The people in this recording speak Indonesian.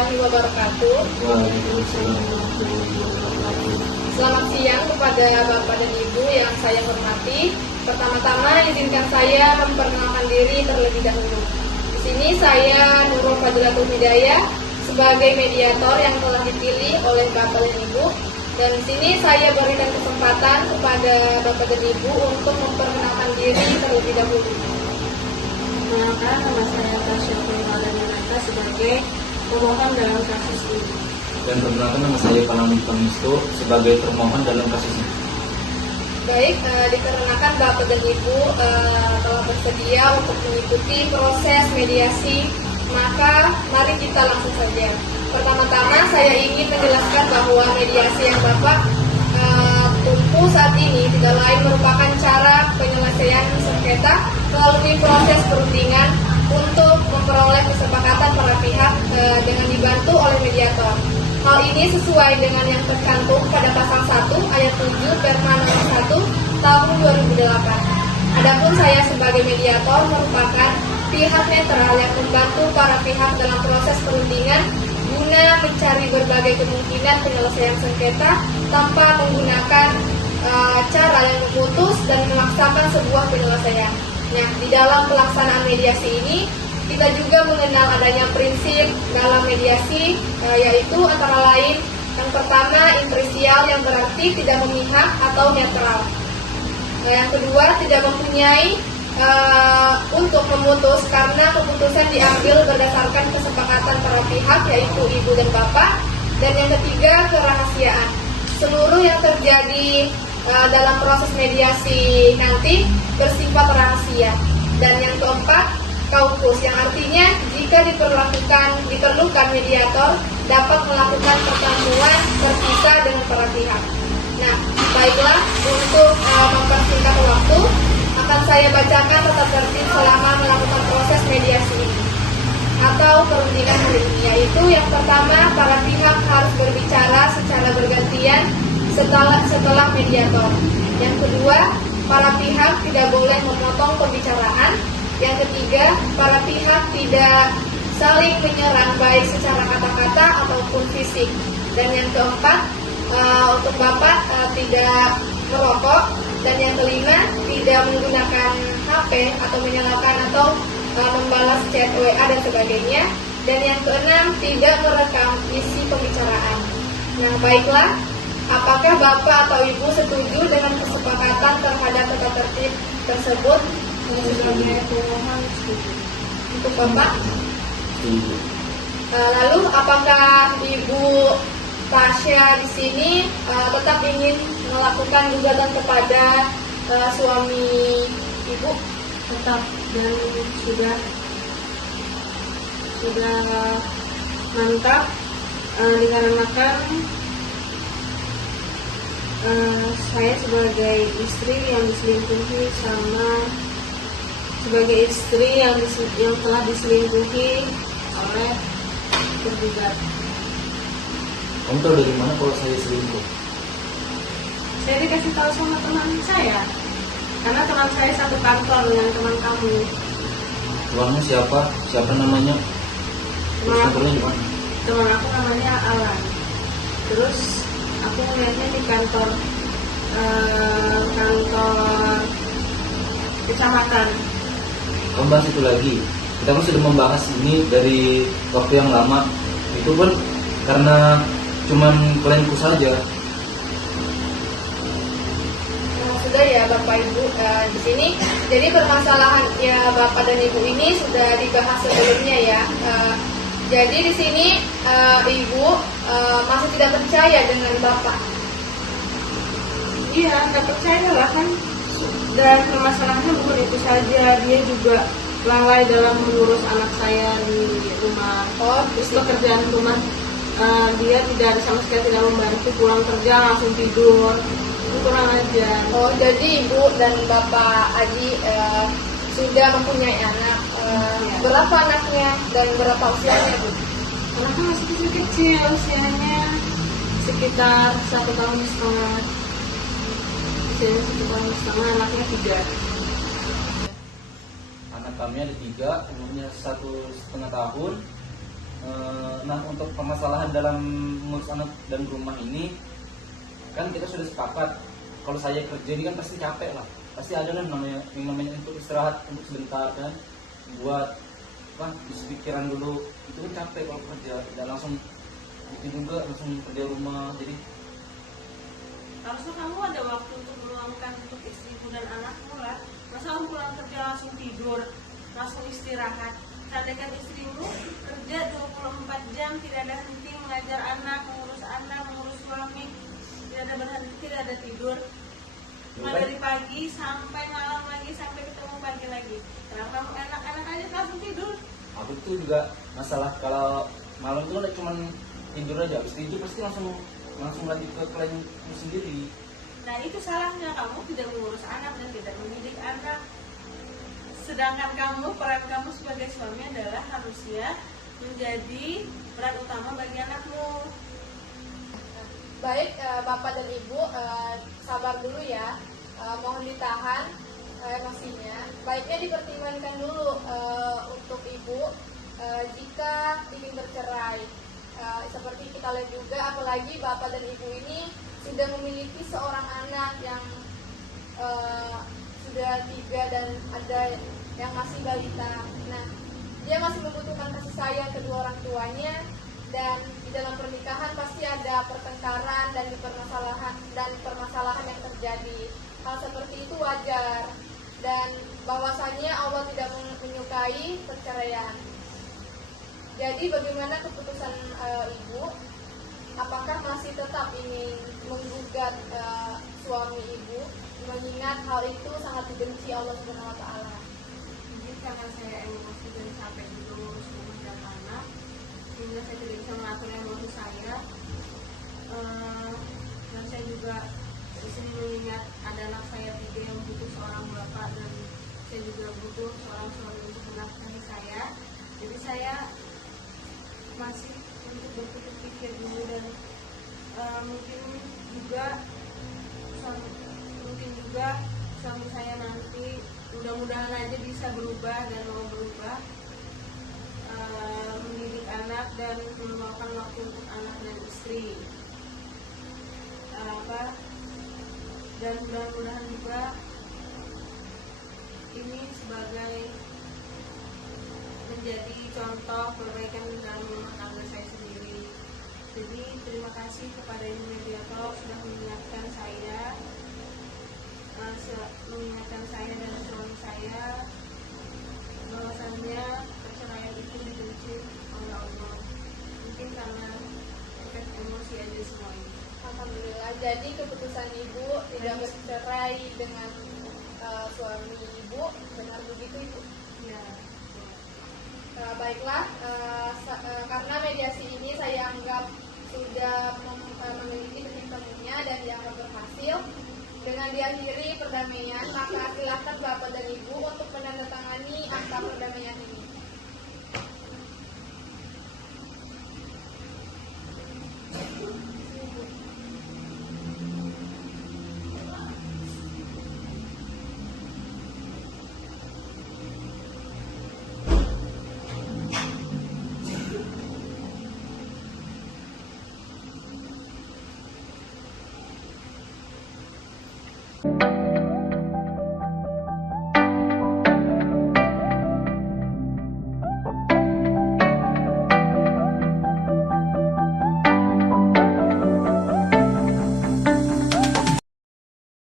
warahmatullahi wabarakatuh. Waalaikumsalam warahmatullahi wabarakatuh. Selamat siang kepada Bapak dan Ibu yang saya hormati. Pertama-tama izinkan saya memperkenalkan diri terlebih dahulu. Di sini saya Nurul Fadilatul Hidayah sebagai mediator yang telah dipilih oleh Bapak dan Ibu. Dan di sini saya berikan kesempatan kepada Bapak dan Ibu untuk memperkenalkan diri terlebih dahulu. Perkenalkan, nama saya Tasya Kulimalanita sebagai pemohon dalam kasus ini. Dan perkenalkan, nama saya Panami Pangisto sebagai termohon dalam kasus ini. Baik, dikarenakan Bapak dan Ibu telah bersedia untuk mengikuti proses mediasi, maka mari kita langsung saja. Pertama-tama saya ingin menjelaskan bahwa mediasi yang Bapak tempuh saat ini tidak lain merupakan cara penyelesaian sengketa melalui proses perundingan untuk memperoleh kesepakatan para pihak dengan dibantu oleh mediator. Hal ini sesuai dengan yang tercantum pada pasal 1 ayat 7 Perma nomor 1 tahun 2008. Adapun saya sebagai mediator merupakan pihak netral yang membantu para pihak dalam proses perundingan guna mencari berbagai kemungkinan penyelesaian sengketa tanpa menggunakan cara yang memutus dan memaksakan sebuah penyelesaian. Nah, di dalam pelaksanaan mediasi ini kita juga mengenal adanya prinsip dalam mediasi, yaitu antara lain yang pertama imparsial yang berarti tidak memihak atau netral. Yang kedua tidak mempunyai untuk memutus karena keputusan diambil berdasarkan kesepakatan para pihak yaitu ibu dan bapak. Dan yang ketiga kerahasiaan. Seluruh yang terjadi dalam proses mediasi nanti bersifat rahasia. Dan yang keempat kaukus yang artinya jika diperlukan mediator dapat melakukan pertemuan terpisah dengan para pihak. Nah, baiklah, untuk mempersingkat waktu akan saya bacakan tata tertib selama melakukan proses mediasi ini atau perundingan hari ini, yaitu yang pertama para pihak harus berbicara secara bergantian setelah mediator. Yang kedua, para pihak tidak boleh memotong pembicaraan. Yang ketiga, para pihak tidak saling menyerang baik secara kata-kata ataupun fisik. Dan yang keempat, untuk bapak tidak merokok. Dan yang kelima, tidak menggunakan HP atau menyalakan atau membalas chat WA dan sebagainya. Dan yang keenam, tidak merekam isi pembicaraan. Nah, baiklah, apakah bapak atau ibu setuju dengan kesepakatan terhadap tata tertib tersebut? Sebagai pemohon setuju. Untuk bapak? Setuju. Lalu apakah ibu Tasya di sini tetap ingin melakukan gugatan kepada suami ibu? Tetap, dan sudah mantap dikarenakan saya sebagai istri yang diselingkuhi sebagai istri yang telah diselingkuhi oleh tergugat. Kamu tahu dari mana kalau saya selingkuh? Saya dikasih tahu sama teman saya, karena teman saya satu kantor dengan teman kamu. Tuannya siapa? Siapa namanya? Terus Teman kantornya di mana? teman aku namanya Alan. Terus aku melihatnya di kantor kecamatan. Kamu bahas itu lagi. Kita kan sudah membahas ini dari waktu yang lama. Itu pun karena cuman klienku saja. Sudah ya Bapak Ibu di sini. Jadi permasalahan ya Bapak dan Ibu ini sudah dibahas sebelumnya ya. Jadi di sini Ibu masih tidak percaya dengan Bapak. Iya, nggak percaya lah kan. Dan permasalahannya bukan itu saja, dia juga lalai dalam mengurus anak saya di rumah. Oh, Terus pekerjaan rumah dia tidak sama sekali tidak membantu, pulang kerja langsung tidur, itu kurang ajar. Oh, jadi Ibu dan Bapak Aji sudah mempunyai anak. Berapa anaknya dan berapa usianya, Bu? Anaknya masih kecil-kecil, usianya sekitar 1,5 tahun. Usianya 1,5 tahun, anaknya 3. Anak kami ada 3, umurnya 1,5 tahun, Nah, untuk permasalahan dalam mengurus anak dan rumah ini kan kita sudah sepakat kalau saya kerja ini kan pasti capek lah, pasti ada lah namanya untuk istirahat untuk sebentar kan, buat isi pikiran dulu. Itu kan capek kalau kerja, tidak langsung itu juga langsung kerja rumah. Jadi harusnya kamu ada waktu untuk meluangkan untuk istrimu dan anakmu lah. Masa kamu pulang kerja langsung tidur, langsung istirahat? Seandainya istrimu kerja 24 jam, tidak ada henti mengajar anak, mengurus suami, tidak ada berhenti, tidak ada tidur. Mulai dari pagi sampai malam lagi, sampai ketemu pagi lagi. Kenapa kamu enak-enak aja langsung tidur? aku tuh juga masalah kalau malam itu kan cuma tidur aja, habis tidur pasti langsung lanjut ke klienmu sendiri. Nah itu salahnya, kamu tidak mengurus anak dan tidak mendidik anak. Sedangkan kamu, peran kamu sebagai suami adalah harusnya menjadi peran utama bagi anakmu. Baik, Bapak dan Ibu, sabar dulu ya. Mohon ditahan emosinya. Baiknya dipertimbangkan dulu untuk Ibu jika ingin bercerai. Seperti kita lihat juga, apalagi Bapak dan Ibu ini sudah memiliki seorang anak yang sudah 3 dan ada yang masih balita. Nah, dia masih membutuhkan kasih sayang kedua orang tuanya, dan di dalam pernikahan pasti ada pertengkaran dan permasalahan yang terjadi. Hal seperti itu wajar, dan bahwasanya Allah tidak menyukai perceraian. Jadi bagaimana keputusan Ibu? Apakah masih tetap ingin menggugat suami Ibu, mengingat hal itu sangat dibenci Allah Subhanahu wa taala? Jadi karena saya emosi dan capek dulu mengurus rumah dan anak, sehingga saya tidak bisa mengatur emosi saya. Dan saya juga di sini mengingat ada anak saya 3 yang butuh seorang bapak, dan saya juga butuh seorang suami untuk menafkahi saya. Jadi saya masih untuk berpikir dulu, dan mungkin juga suami saya nanti mudah-mudahan aja bisa berubah dan mau berubah, mendidik anak dan meluangkan waktu untuk anak dan istri. Dan mudah-mudahan juga ini sebagai menjadi contoh perbaikan dalam rumah tangga saya sendiri. Jadi terima kasih kepada Media Talk sudah mengingatkan saya dan suami saya bahwasannya perceraian itu dibenci oleh Allah. Mungkin karena efek emosi aja semua ini. Alhamdulillah, jadi keputusan Ibu tidak bercerai dengan suami Ibu, benar begitu Ibu? Ya. Baiklah, karena mediasi ini saya anggap sudah memiliki titik temunya dan dianggap berhasil. Dengan diakhiri perdamaian, maka silakan Bapak dan Ibu untuk menandatangani akta perdamaian ini.